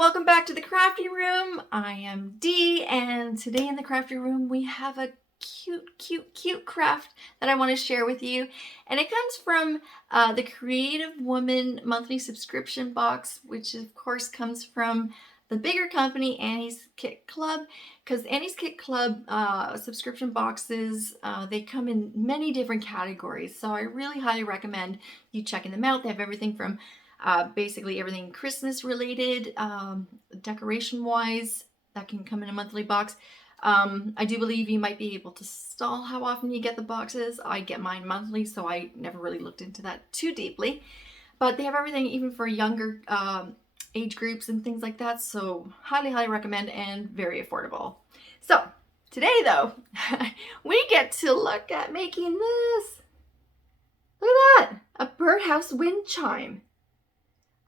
welcome back to the Crafty Room. I am Dee, and today in the Crafty Room we have a cute craft that I want to share with you. And it comes from the Creative Woman monthly subscription box, which of course comes from the bigger company, Annie's Kit Club, because Annie's Kit Club subscription boxes, they come in many different categories. So I really highly recommend you checking them out. They have everything from basically everything Christmas related, decoration wise, that can come in a monthly box. I do believe you might be able to stall how often you get the boxes. I get mine monthly, so I never really looked into that too deeply. But they have everything even for younger age groups and things like that. So highly recommend, and very affordable. So today though, we get to look at making this. Look at that, a birdhouse wind chime.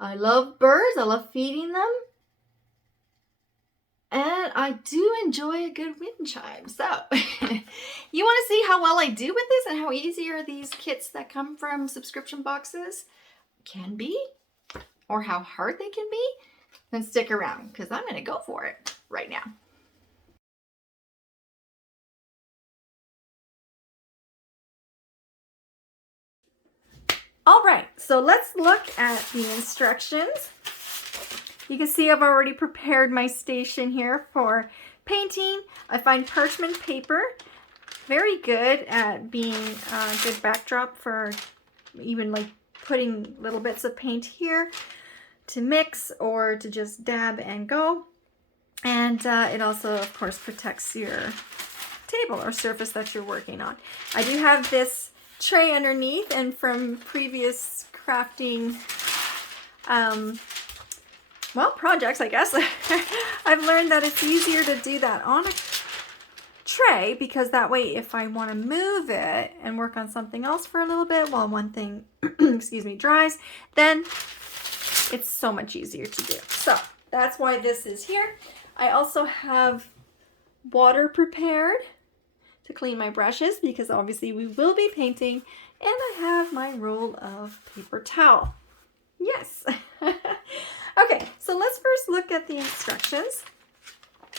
I love birds, I love feeding them, and I do enjoy a good wind chime. So, you want to see how well I do with this and how easy are these kits that come from subscription boxes can be, or how hard they can be? Then stick around, because I'm going to go for it right now. All right, so let's look at the instructions. You can see I've already prepared my station here for painting. I find parchment paper very good at being a good backdrop for even like putting little bits of paint here to mix or to just dab and go. And it also, of course, protects your table or surface that you're working on. I do have this tray underneath, and from previous crafting projects, I guess, I've learned that it's easier to do that on a tray, because that way if I want to move it and work on something else for a little bit while one thing excuse me, dries, then it's so much easier to do. So that's why this is here. I also have water prepared to clean my brushes, because obviously we will be painting, and I have my roll of paper towel. Yes. Okay, so let's first look at the instructions.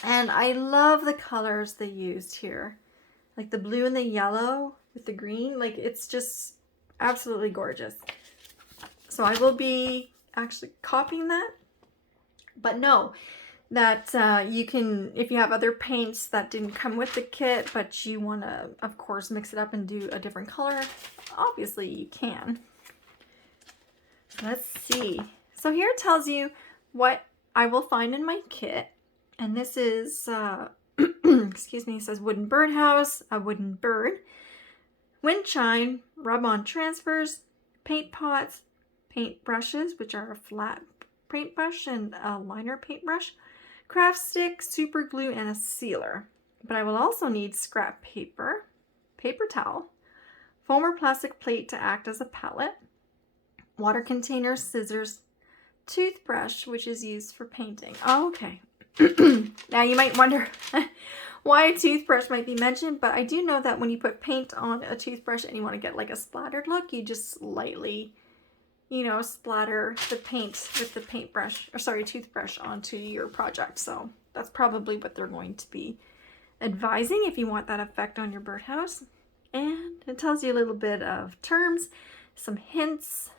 And I love the colors they used here, like the blue and the yellow with the green. Like, it's just absolutely gorgeous. So I will be actually copying that, but know that you can, if you have other paints that didn't come with the kit, but you want to, of course, mix it up and do a different color, obviously you can. Let's see. So here it tells you what I will find in my kit. And this is, excuse me, it says wooden birdhouse, a wooden bird, wind chime, rub-on transfers, paint pots, paint brushes, which are a flat paintbrush and a liner paintbrush, craft stick, super glue, and a sealer. But I will also need scrap paper, paper towel, foam or plastic plate to act as a palette, water container, scissors, toothbrush, which is used for painting. Oh, okay. Now you might wonder why a toothbrush might be mentioned, but I do know that when you put paint on a toothbrush and you want to get like a splattered look, you just lightly, you know, splatter the paint with the paintbrush, or sorry, toothbrush onto your project. So that's probably what they're going to be advising if you want that effect on your birdhouse. And it tells you a little bit of terms, some hints,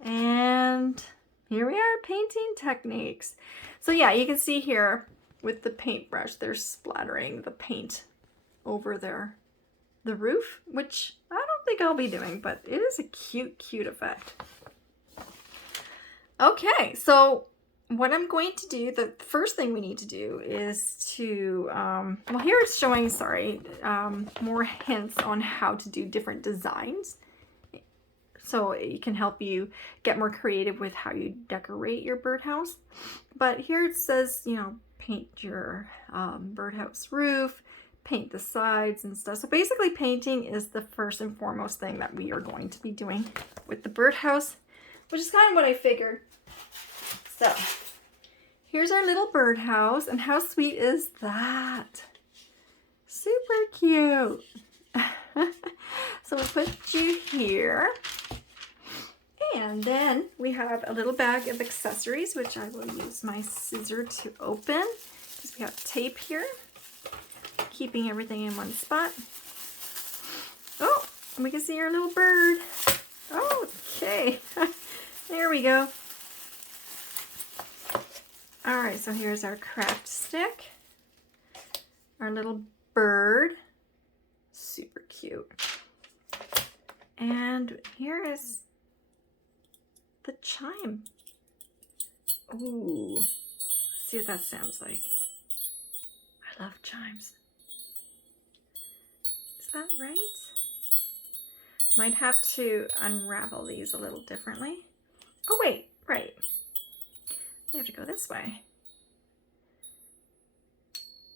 and here we are, painting techniques. So yeah, you can see here with the paintbrush, they're splattering the paint over the roof, which I don't think I'll be doing, but it is a cute effect. Okay, so what I'm going to do, the first thing we need to do is to, well, here it's showing, more hints on how to do different designs. So it can help you get more creative with how you decorate your birdhouse. But here it says, you know, paint your birdhouse roof, paint the sides and stuff. So basically painting is the first and foremost thing that we are going to be doing with the birdhouse, which is kind of what I figured. So here's our little birdhouse, and how sweet is that? Super cute. So we put you here, And then we have a little bag of accessories, which I will use my scissor to open, because we have tape here, keeping everything in one spot. Oh, we can see our little bird. Okay, there we go. All right, so here's our craft stick, our little bird, super cute. And here is the chime. Ooh, let's see what that sounds like. I love chimes. Is that right? Might have to unravel these a little differently. Oh wait, right. I have to go this way.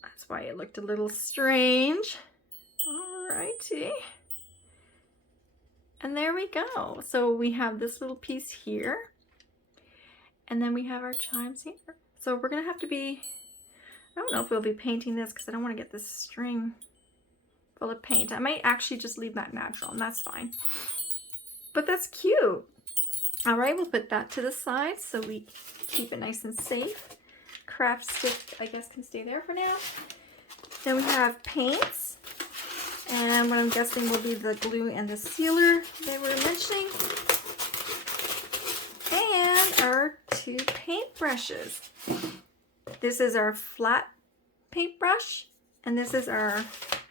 That's why it looked a little strange. Alrighty. And there we go. So we have this little piece here. And then we have our chimes here. So we're gonna have to be, I don't know if we'll be painting this because I don't want to get this string full of paint. I might actually just leave that natural, and that's fine. But that's cute. All right, we'll put that to the side so we keep it nice and safe. Craft stick, I guess, can stay there for now. Then we have paints, and what I'm guessing will be the glue and the sealer they were mentioning. And our 2 paintbrushes. This is our flat paintbrush, and this is our,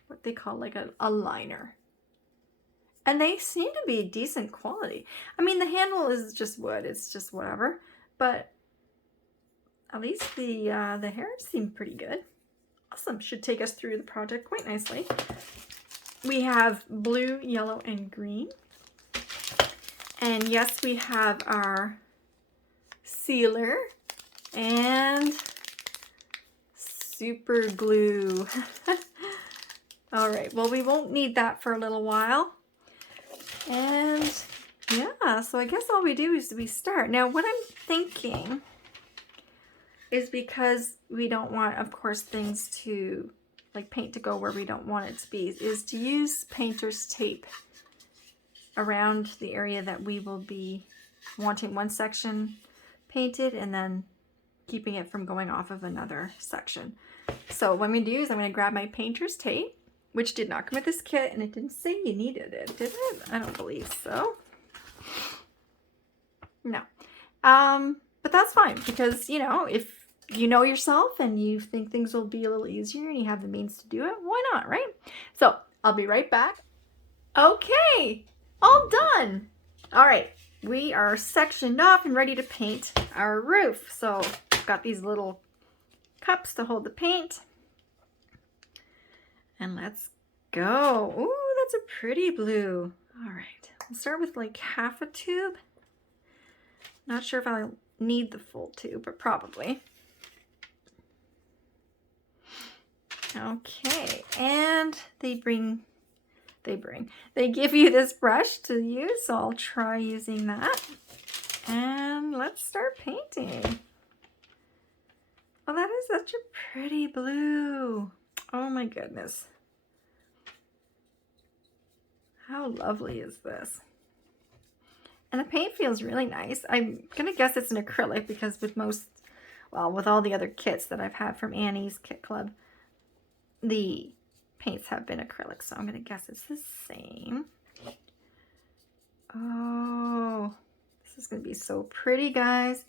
what they call like a liner. And they seem to be decent quality. I mean, the handle is just wood, it's just whatever, but at least the hairs seem pretty good. Awesome, should take us through the project quite nicely. We have blue, yellow, and green. And yes, we have our sealer and super glue. All right, well, we won't need that for a little while. And yeah, so I guess all we do is we start. Now, what I'm thinking is, because we don't want, of course, things to, like paint to go where we don't want it to be, is to use painter's tape around the area that we will be wanting one section painted, and then keeping it from going off of another section. So what I'm going to do is I'm going to grab my painter's tape, which did not come with this kit, and it didn't say you needed it, did it? I don't believe so. No. But that's fine, because, you know, if you know yourself and you think things will be a little easier and you have the means to do it, why not, right? So I'll be right back. Okay, all done. All right, we are sectioned off and ready to paint our roof. So I've got these little cups to hold the paint. And let's go. Ooh, that's a pretty blue. All right, we'll start with like half a tube. Not sure if I'll need the full tube, but probably. Okay, and they give you this brush to use, so I'll try using that. And let's start painting. Oh, that is such a pretty blue. Oh my goodness. How lovely is this? And the paint feels really nice. I'm gonna guess it's an acrylic, because with most, well, with all the other kits that I've had from Annie's Kit Club, the paints have been acrylic, so I'm gonna guess it's the same. Oh, this is gonna be so pretty, guys.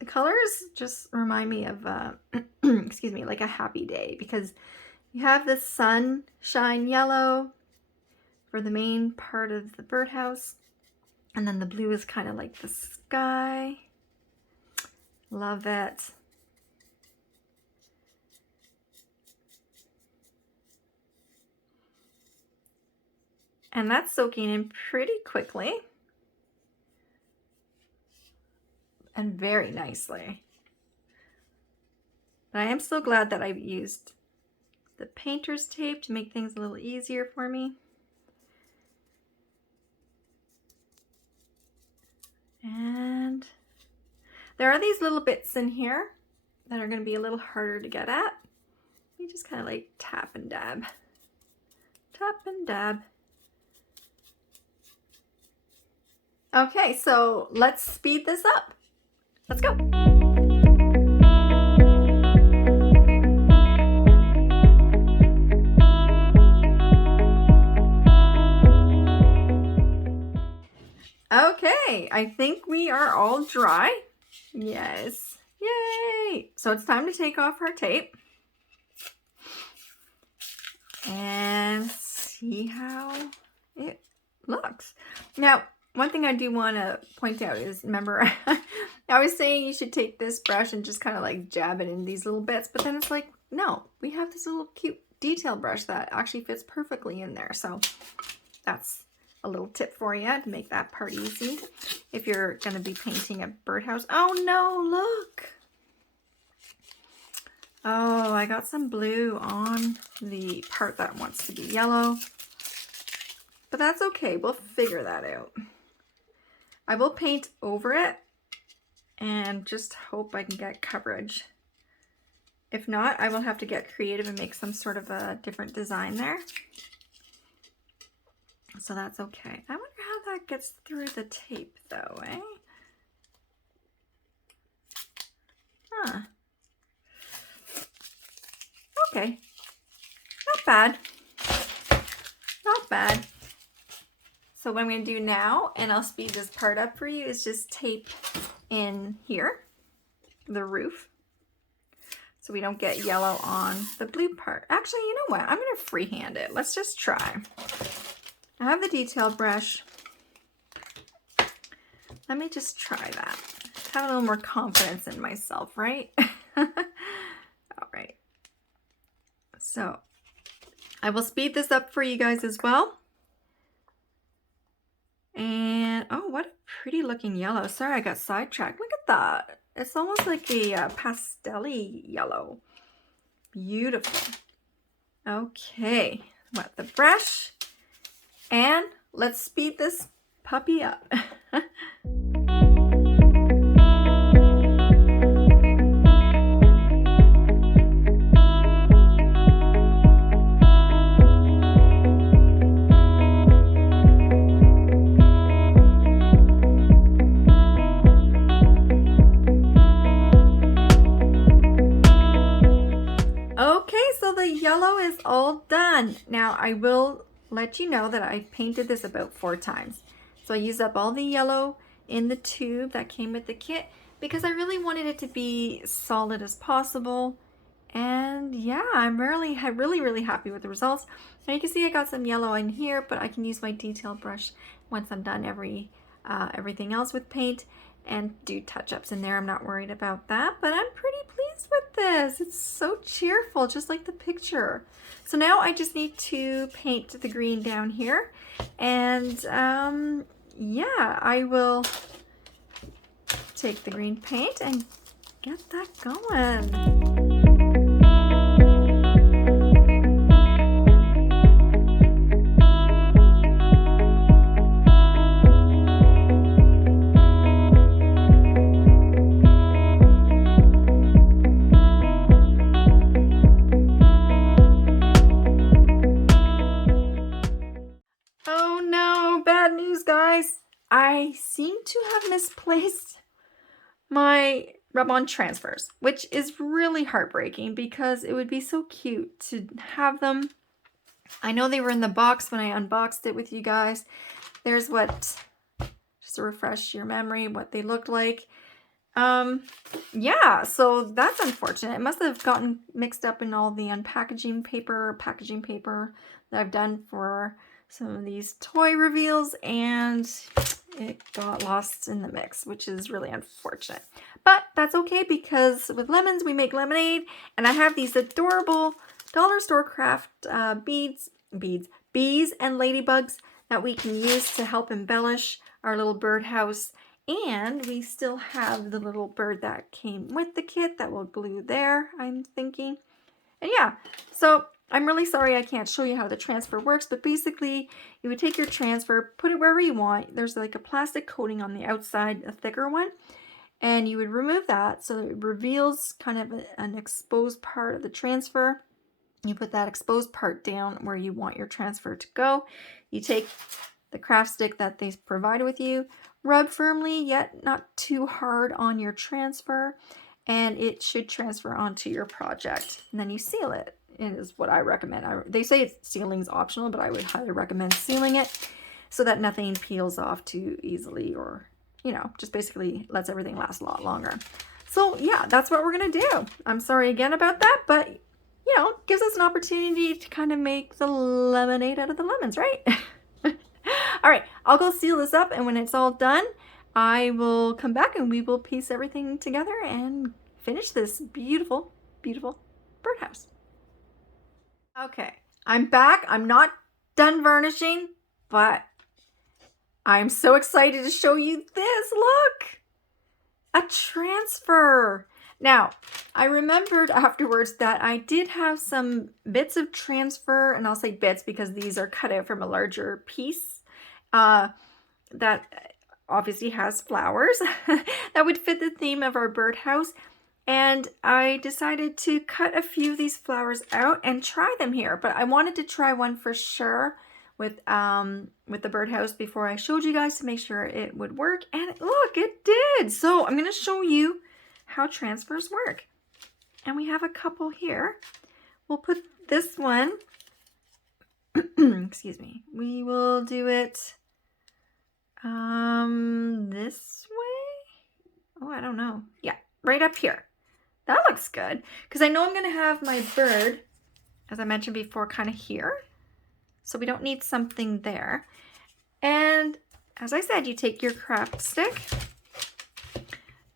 The colors just remind me of, excuse me, like a happy day, because you have the sunshine yellow for the main part of the birdhouse, and then the blue is kind of like the sky. Love it. And that's soaking in pretty quickly and very nicely. But I am so glad that I've used the painter's tape to make things a little easier for me. And there are these little bits in here that are going to be a little harder to get at. You just kind of like tap and dab. Tap and dab. Okay, so let's speed this up. Let's go. Okay, I think we are all dry. Yes, yay! So it's time to take off our tape and see how it looks. Now, one thing I do want to point out is, remember, I was saying you should take this brush and just kind of like jab it in these little bits, but then it's like, no, we have this little cute detail brush that actually fits perfectly in there. So that's a little tip for you to make that part easy if you're going to be painting a birdhouse. Oh no, look. Oh, I got some blue on the part that wants to be yellow, but that's okay. We'll figure that out. I will paint over it and just hope I can get coverage. If not, I will have to get creative and make some sort of a different design there. So that's okay. I wonder how that gets through the tape though, eh? Huh. Okay. Not bad. Not bad. So what I'm going to do now, and I'll speed this part up for you, is just tape in here, the roof, so we don't get yellow on the blue part. Actually, you know what? I'm going to freehand it. Let's just try. I have the detail brush. Let me just try that. Have a little more confidence in myself, right? All right. So I will speed this up for you guys as well. And oh, what a pretty looking yellow. Sorry, I got sidetracked. Look at that. It's almost like a pastel-y yellow. Beautiful. Okay, wet the brush and let's speed this puppy up. Yellow is all done. Now I will let you know that I painted this about 4 times. So I used up all the yellow in the tube that came with the kit because I really wanted it to be solid as possible. And yeah, I'm really happy with the results. Now you can see I got some yellow in here, but I can use my detail brush once I'm done everything else with paint and do touch-ups in there. I'm not worried about that, but I'm pretty pleased with this. It's so cheerful, just like the picture. So now I just need to paint the green down here, and yeah, I will take the green paint and get that going. Guys, I seem to have misplaced my rub-on transfers, which is really heartbreaking because it would be so cute to have them. I know they were in the box when I unboxed it with you guys. There's what, just to refresh your memory, what they looked like. Yeah, so that's unfortunate. It must have gotten mixed up in all the packaging paper that I've done for some of these toy reveals, and it got lost in the mix, which is really unfortunate. But that's okay because with lemons we make lemonade, and I have these adorable dollar store craft bees and ladybugs that we can use to help embellish our little birdhouse. And we still have the little bird that came with the kit that will glue there, I'm thinking. And yeah, so I'm really sorry I can't show you how the transfer works, but basically you would take your transfer, put it wherever you want. There's like a plastic coating on the outside, a thicker one, and you would remove that so it reveals kind of an exposed part of the transfer. You put that exposed part down where you want your transfer to go. You take the craft stick that they provided with you. Rub firmly, yet not too hard on your transfer, and it should transfer onto your project. And then you seal it. It is what I recommend. They say sealing is optional, but I would highly recommend sealing it so that nothing peels off too easily, or, you know, just basically lets everything last a lot longer. So yeah, that's what we're gonna do. I'm sorry again about that, but you know, gives us an opportunity to kind of make the lemonade out of the lemons, right? All right, I'll go seal this up, and when it's all done, I will come back and we will piece everything together and finish this beautiful, beautiful birdhouse. Okay, I'm back. I'm not done varnishing, but I'm so excited to show you this. Look, a transfer. Now, I remembered afterwards that I did have some bits of transfer, and I'll say bits because these are cut out from a larger piece that obviously has flowers that would fit the theme of our birdhouse. And I decided to cut a few of these flowers out and try them here. But I wanted to try one for sure with the birdhouse before I showed you guys to make sure it would work. And look, it did. So I'm going to show you how transfers work. And we have a couple here. We'll put this one, excuse me, we will do it this way. Oh, I don't know. Yeah, right up here. That looks good because I know I'm going to have my bird, as I mentioned before, kind of here. So we don't need something there. And as I said, you take your craft stick,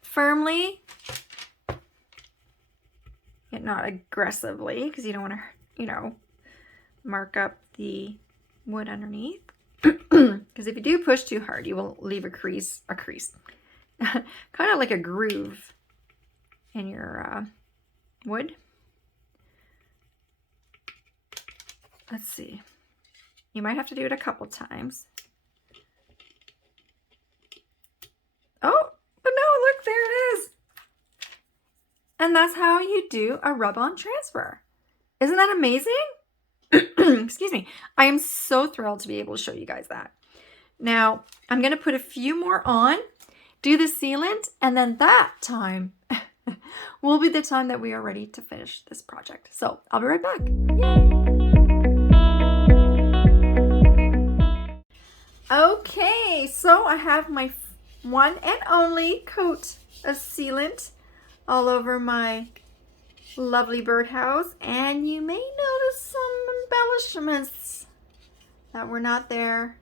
firmly, yet not aggressively, because you don't want to, you know, mark up the wood underneath. Because if you do push too hard, you will leave a crease, kind of like a groove in your wood. Let's see. You might have to do it a couple times. Oh, but no, look, there it is. And that's how you do a rub-on transfer. Isn't that amazing? Excuse me. I am so thrilled to be able to show you guys that. Now, I'm going to put a few more on, do the sealant, and then that time will be the time that we are ready to finish this project. So I'll be right back. Yay! Okay, so I have my one and only coat of sealant all over my lovely birdhouse, and you may notice some embellishments that were not there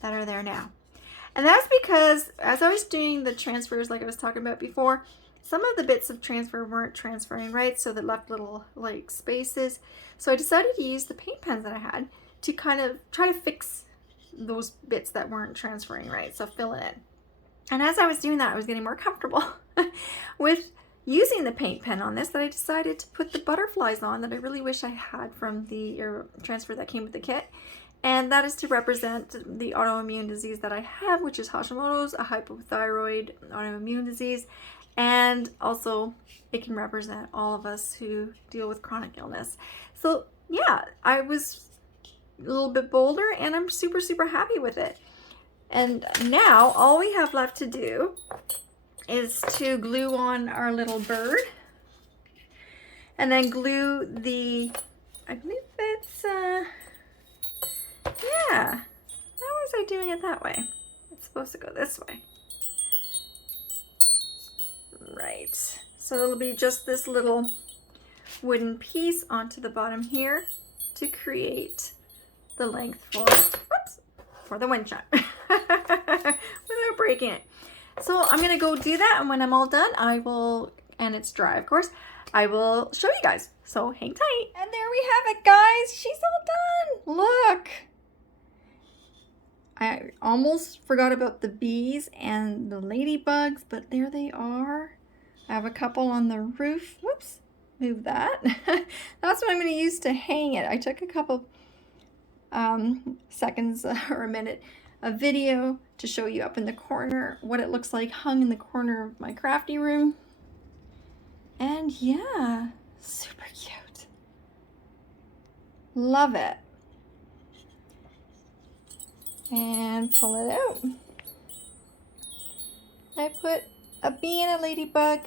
that are there now. And that's because as I was doing the transfers, like I was talking about before, some of the bits of transfer weren't transferring right, so they left little like spaces. So I decided to use the paint pens that I had to kind of try to fix those bits that weren't transferring right, so fill it in. And as I was doing that, I was getting more comfortable with using the paint pen on this, that I decided to put the butterflies on that I really wish I had from the transfer that came with the kit. And that is to represent the autoimmune disease that I have, which is Hashimoto's, a hypothyroid autoimmune disease. And also it can represent all of us who deal with chronic illness. So yeah, I was a little bit bolder and I'm super, super happy with it. And now all we have left to do is to glue on our little bird, and then glue the, I believe it's, yeah, how was I doing it that way? It's supposed to go this way. Right, so it'll be just this little wooden piece onto the bottom here to create the length for, whoops, for the wind chime without breaking it. So I'm gonna go do that, and when I'm all done, I will, and it's dry of course, I will show you guys. So hang tight. And there we have it, guys. She's all done. Look. I almost forgot about the bees and the ladybugs, but there they are. I have a couple on the roof. Whoops, move that. That's what I'm gonna use to hang it. I took a couple seconds or a minute of video to show you up in the corner what it looks like hung in the corner of my crafty room. And yeah, super cute. Love it. and pull it out. I put a bee and a ladybug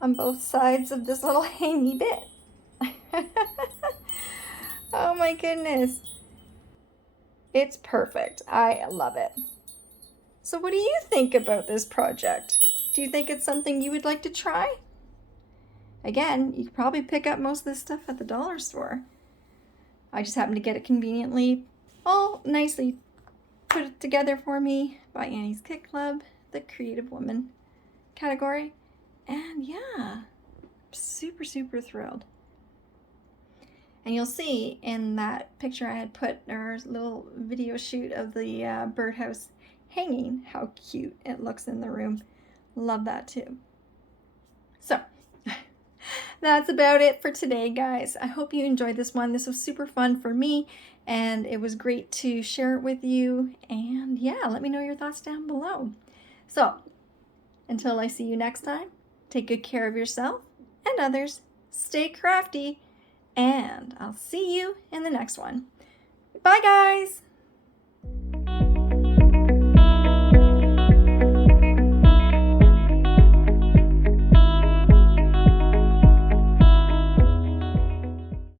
on both sides of this little hangy bit. Oh my goodness. It's perfect. I love it. So what do you think about this project? Do you think it's something you would like to try? Again, you could probably pick up most of this stuff at the dollar store. I just happened to get it conveniently, all nicely put together for me by Annie's Kit Club, the Creative Woman category. And yeah, super, super thrilled. And you'll see in that picture I had put, our little video shoot of the birdhouse hanging, how cute it looks in the room. Love that too. So that's about it for today, guys. I hope you enjoyed this one. This was super fun for me, and it was great to share it with you. And yeah, let me know your thoughts down below. So until I see you next time, take good care of yourself and others. Stay crafty, and I'll see you in the next one. Bye, guys.